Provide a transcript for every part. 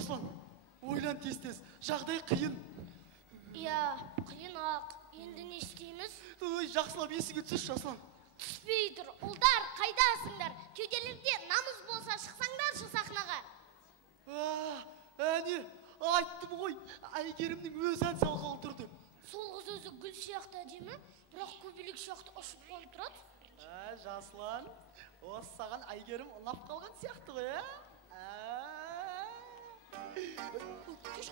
Жасұлан, ойлан тез-тез, жағдай қиын. Иә, қиын ақ. Енді не істейміз? Ой, жақсылап есіңе түс, Жасұлан. Түспей тұр. Ұлдар, қайдасыңдар? Кеуделерде намыс болса шықсаңдаршы сахнаға. Әне, айттым ғой, Әйгерімнің өз ән салғалы тұрды. Сол қыз өзі гүл сияқты әдемі, бірақ көбелек сияқты ұшып қонып тұрады. Жасұлан, осы саған Әйгерім ұнап қалған сияқты ғой, Қош.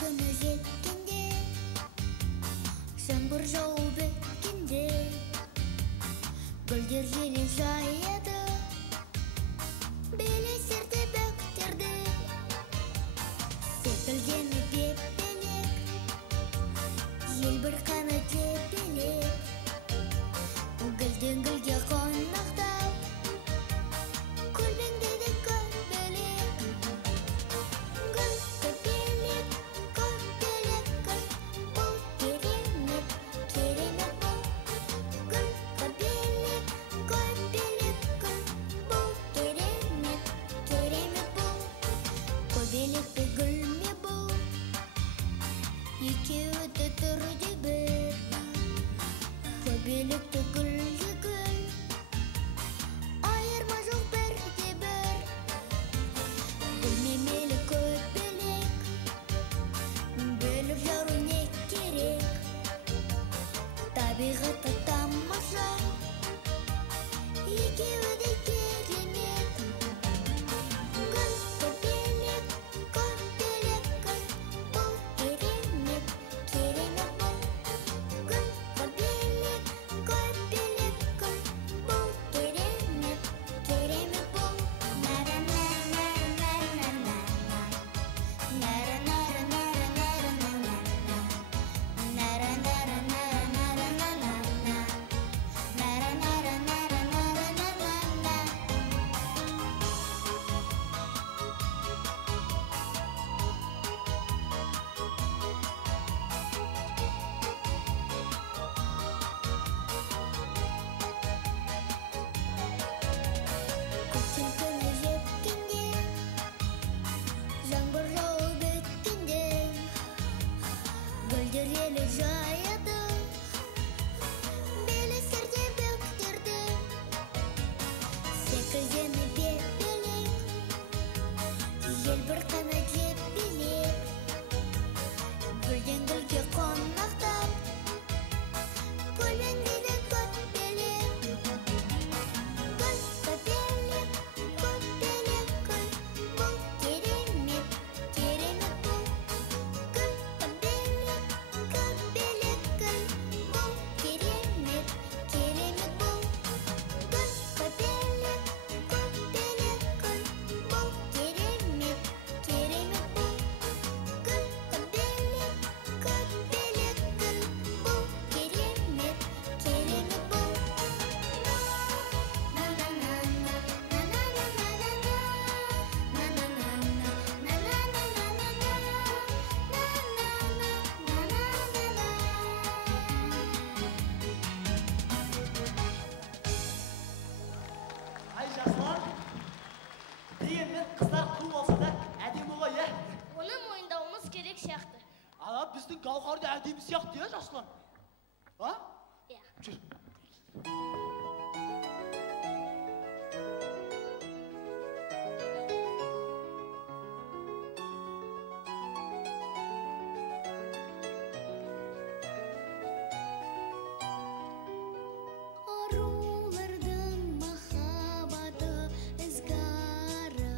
Күні жеткенде, жаңбыр жауып өткенде, гүлдер желе жаяды, белесерде бөктерді, секілдені беп-белек, жел бір қаны тепелек, гүлден гүлге қонақтап, көлбеңдеді көбелек. Гүл көбелек, көбелек гүл, бұл керемет, керемет бұл. Гүл көбелек, көбелек гүл, бұл керемет, керемет бұл. Көбелек пе гүл ме бұл, екеуі де түрде бір. Көбелек те гүл де гүл, айырма жоқ бірде бір. Гүлмемелі көбелек, бөліп жару не керек, табиғаты тамаша, екеуі де керемет. Гүл көбелек, көбелек гүл, бұл керемет, керемет бұл. Гүл көбелек, көбелек гүл, бұл керемет, керемет бұл. Көктем күні жеткенде, жаңбыр жауып өткенде, гүлдер елі жаяды, белесерде бөктерді, секілдені беп-белек, жел бір қаны тепелек, гүлден гүлге қонақтап, көлбеңдейді көбелек. Гүл көбелек, көбелек гүл, бұл керемет, керемет бұл. Гүл көбелек, көбелек гүл, бұл керемет, керемет бұл. Гүл көбелек, көбелек гүл, бұл керемет, керемет бұл. Гүл көбелек, көбелек гүл, бұл керемет, керемет бұл. Ай, Жасұлан, дегенмен қыздар қу болса да әдемі ғой, Оны мойындауымыз керек сияқты. Біздің Гауһар да әдемі сияқты, Жасұлан. Иә. Жүр. Арулардың махаббаты ізгары,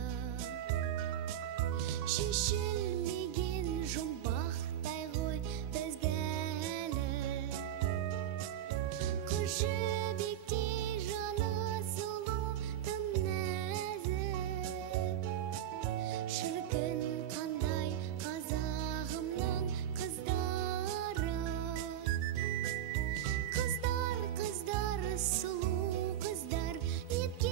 шешілмеген жұмбақтай ғой бізді әлі. Қыз жібектей жаны сұлу, тым нәзік, шіркін қандай қазағымның қыздары. Қыздар, қыздар, сұлу қыздар, неткен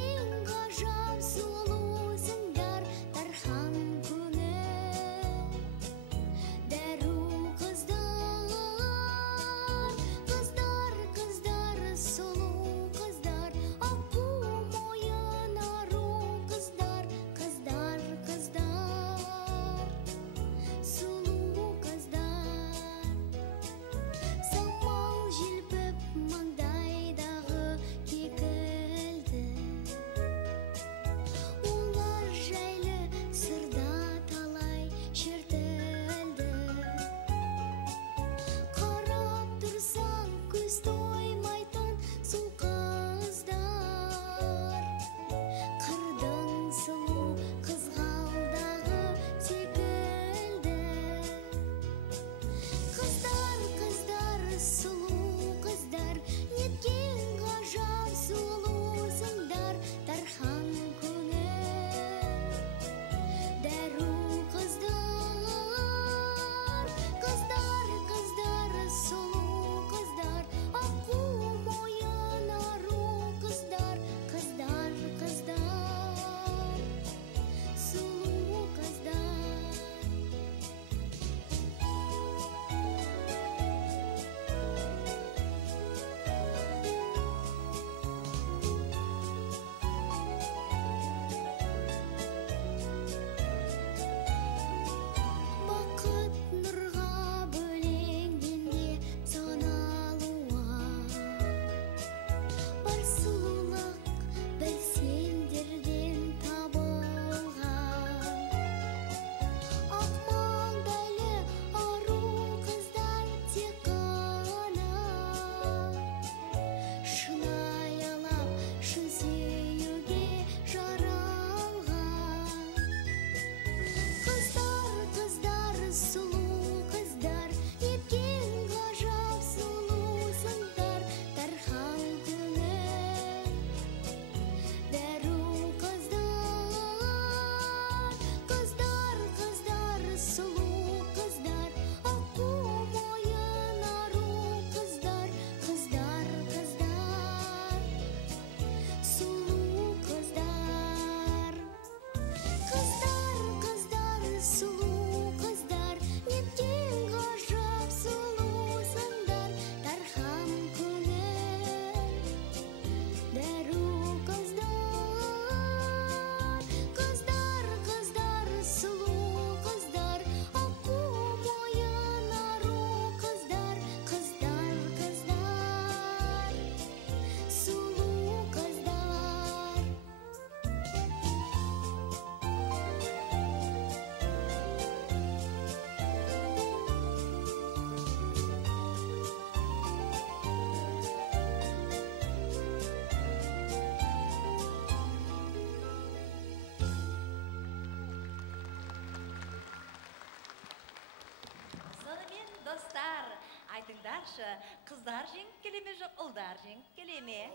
қарашы, қыздар жеңіп келеме жоқ, ұлдар жеңіп келеме?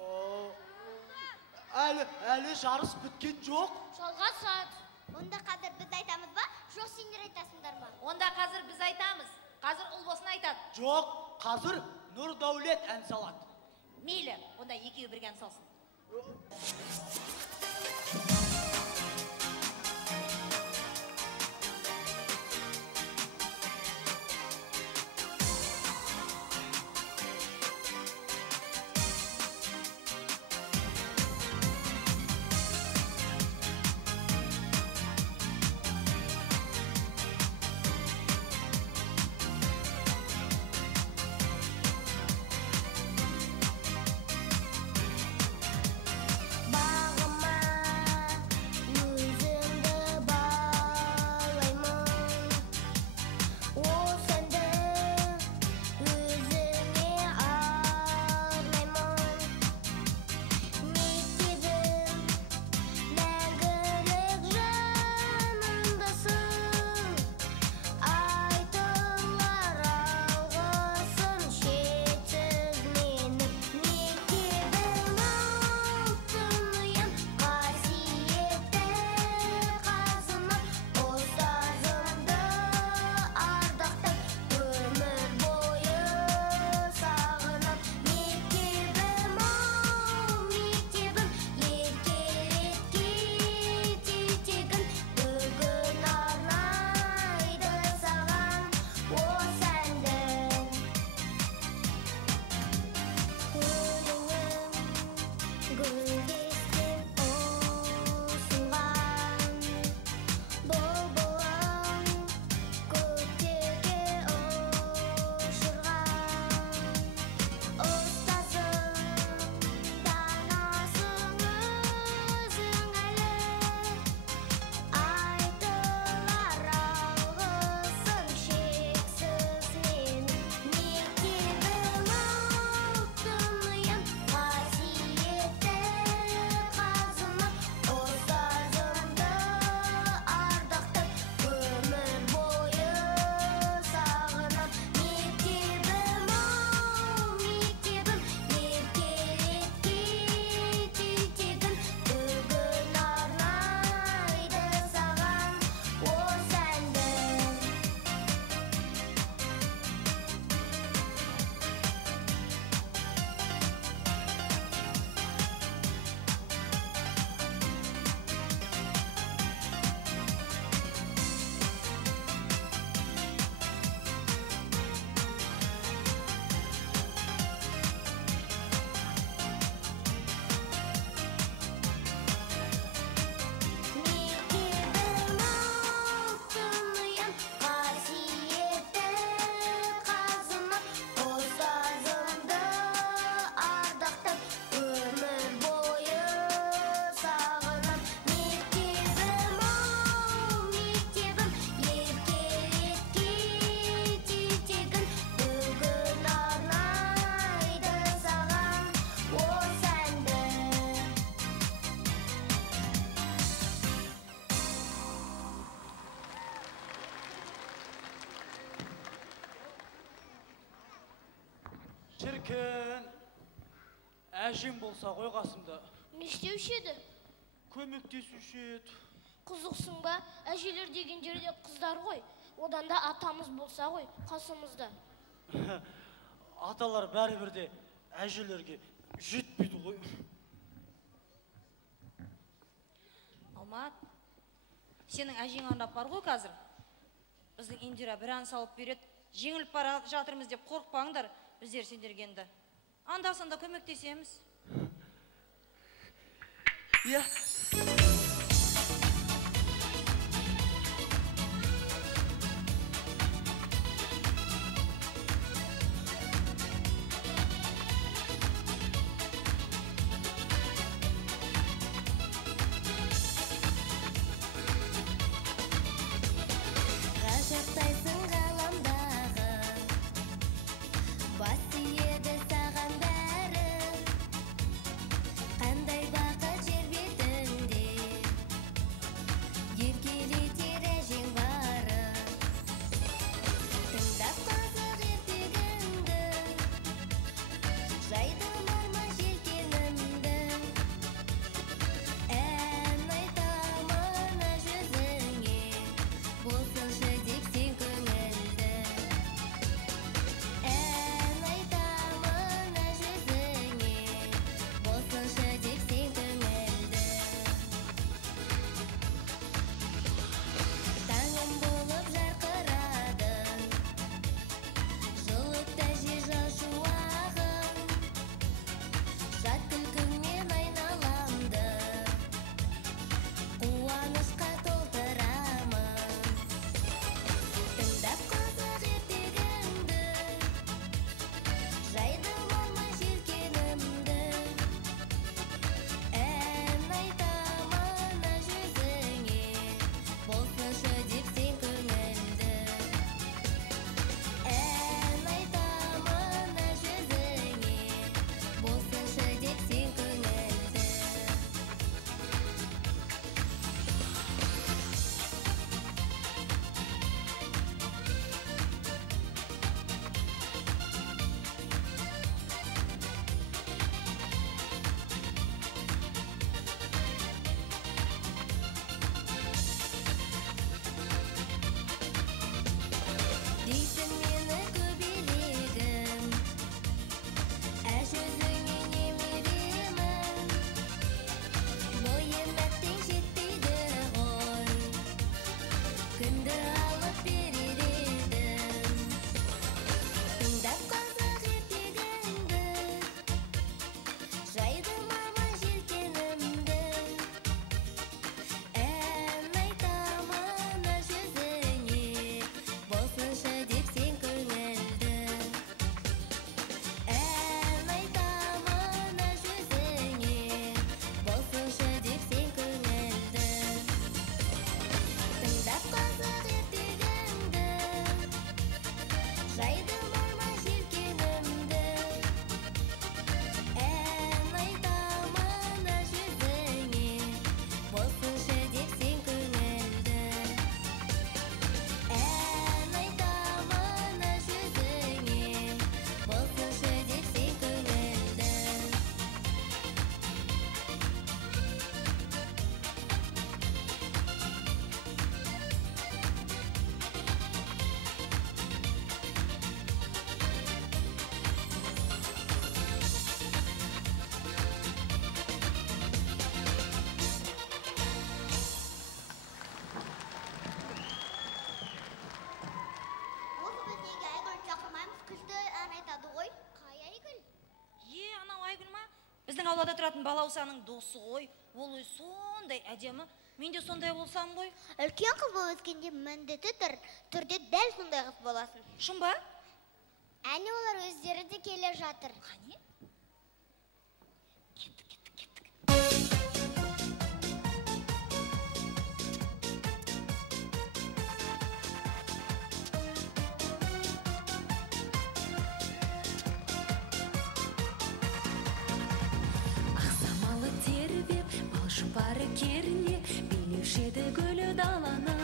Әлі жарыс біткен жоқ. Жолға сат. Онда қазір біз айтамыз ба? Жоқ, сендер айтасыңдар ма? Онда қазір біз айтамыз. Қазір ұлбосын айтады. Жоқ, қазір Нұрдәулет ән салады. Мейлі, онда екеуі бірге ән салсын. Шіркін, әжем болса ғой қасымда. Не істеуші еді? Көмектесуші еді. Қызықсың ба? Әжелер деген жерде қыздар ғой. Одан да атамыз болса ғой қасымызда. Аталар бәрібірде әжелерге жетпейді ғой. Алмат, сенің әжең аңдап бар ғой қазір. Біздің Индира бір ән салып береді. Жеңіліп бара жатырмыз деп қорықпаңдар. Біздер сендергенді. Анда-санда көмектесеміз. Иә. Ғажаптайсың ғаламдағы, бас иеді саған бәрі. Қандай бақыт жер бетін Біздің аулада тұратын балаусаның досы ғой. Ол сондай әдемі. Мен де сондай болсам ғой. Үлкен қыз болып өскенде міндетті түрде дәл сондай қыз боласың. Шын ба? Әне олар өздері де келе жатыр. Қане? Кеттік. Ақсамалы тербеп, бал жұпары керіне, билеушеді гүлі даланың.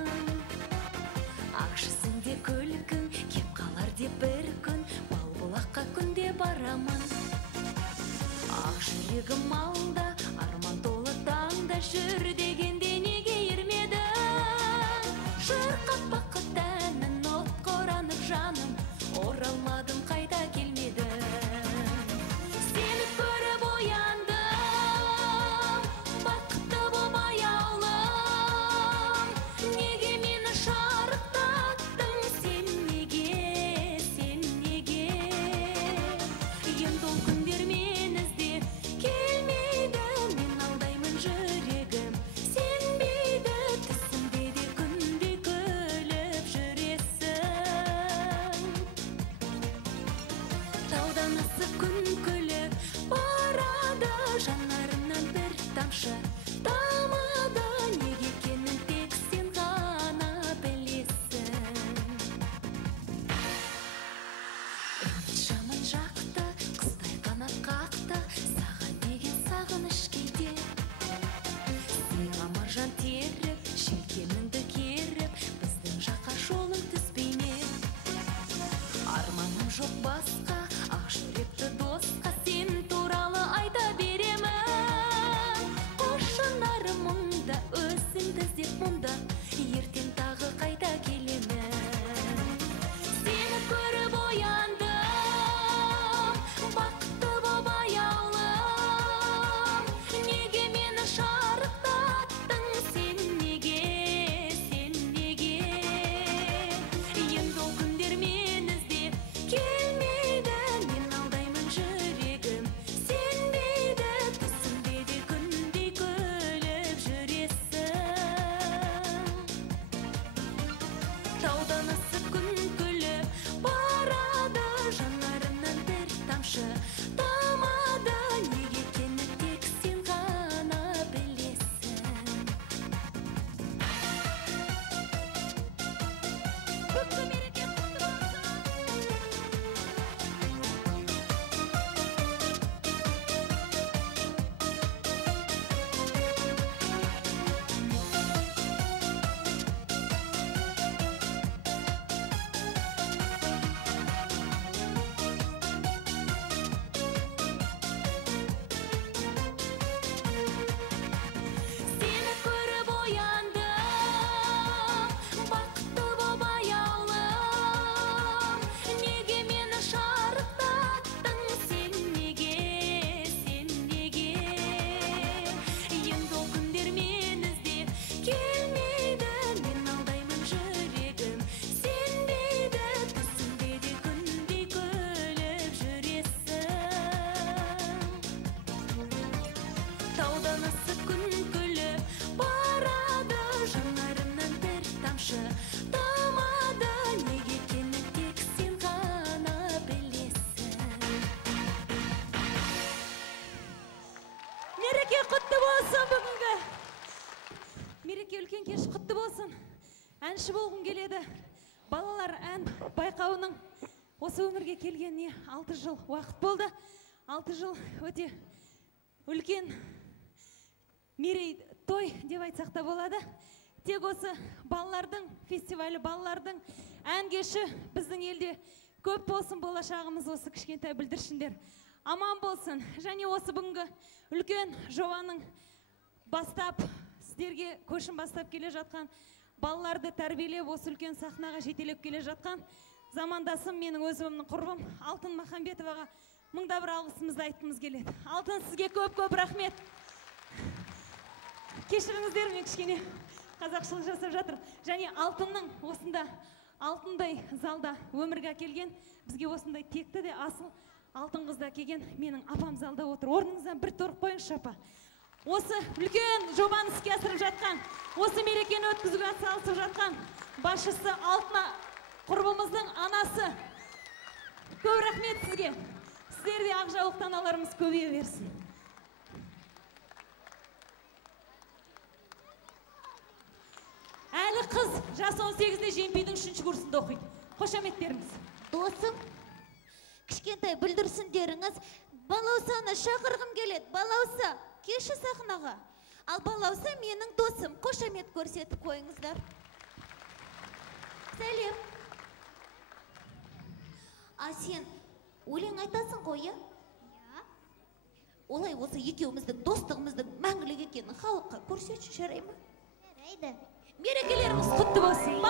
Ақшысыңде күлкің, кеп қалар деп бір күн, бал бұлаққа күнде барамын. Ақ жүрегім алда, арман толы таңда жүр дегенде неге ермеді? Шырқап бақыт әнін от қоранып жаным, оралмадым қайта келмеді. Сені көріп ояндым, бақытты боп аяулым. Неге мені шарықтаттың, сен неге? Енді ол күндер мен іздеп келмейді, мен алдаймын жүрегім сенбейді. Түсімде де күнде күліп жүресің. Таудан асып күн күліп барады, жанарымнан бір тамшы тамады. Неге екенін тек сен ғана білесің. Үміт шамын жақты, құстай қанат қақты, саған деген сағыныш кейде. Сыйға маржан теріп, желкеніңді керіп, біздің жаққа жолың түспей ме? Арманым жоқ басқа, ақ жүректі досқа сен туралы айта беремін. Қош жанарым мұнда, өзіңді іздеп мұнда, ертең тағы қайта келемін. Сені көріп ояндым, бақытты боп аяулым. Неге мені шарықтаттың, сен неге? Енді ол күндер мен іздеп келмейді, мен алдаймын жүрегім сенбейді. Түсімде де күндей күліп жүресің. Таудан асып күн күліп барады, жанарымнан бір тамшы тамады. Неге екенін тек сен ғана білесің. Бүгінгі мереке құтты Сені көріп ояндым, бақытты боп аяулым. Неге мені шарықтаттың, сен неге? Енді ол күндер мен іздеп келмейді, мен алдаймын жүрегім сенбейді. Түсімде де күндей күліп жүресің. Таудан асып күн күліп барады, жанарымнан бір тамшы тамады. Неге екенін тек сен ғана білесің. Мереке құтты болсын бүгінгі. Мереке үлкен кеш құтты болсын. Әнші болғым келеді. Балалар ән байқауының осы өмірге келгеніне 6 жыл уақыт болды. 6 жыл өте үлкен мерей той деп айтсақ та болады. Тек осы балалардың фестивалі, балалардың ән кеші біздің елде көп болсын, болашағымыз осы кішкентай бүлдіршіндер аман болсын. Және осы бүгінгі үлкен жобаның бастап, сіздерге көшін бастап келе жатқан, балаларды тәрбиелеп, осы үлкен сахнаға жетелеп келе жатқан замандасым, менің өзімнің құрбым Алтын Махамбетоваға мыңда бір алғысымызды айтқымыз келеді. Алтын, сізге көп рахмет. Кешіріңіздер, мен кішкене қазақшылық жасап жатыр. Және Алтынның осында алтындай залда өмірге келген, бізге осындай текті де асыл алтын қызда келген менің апам залда отыр. Орныңыздан бір тұрып қойыңызшы апа. Осы үлкен жобаны іске асырып жатқан, осы мерекені өткізуге атсалысып жатқан басшысы Алтына құрбымыздың анасы. Көп рахмет сізге. Сіздерде ақжаулық аналарымыз көбейе берсін. Әлі қыз жас 18-де жемпейдің 3-ші курсында оқиды. Қошамет беріңіз. Досым, кішкентай бүлдірсіндеріңіз, Балаусаны шақырғым келеді. Балауса, кеші сахнаға. Ал Балауса менің досым. Қошамет көрсетіп қойыңыздар. Сәлем. А сен өлең айтасың ғой, я? Олай осы екеуміздің достығымыздың мәңгілік екенін халыққа көрсетші, жарай ма? Жарайды. Мерекелеріңіз құтты болсын.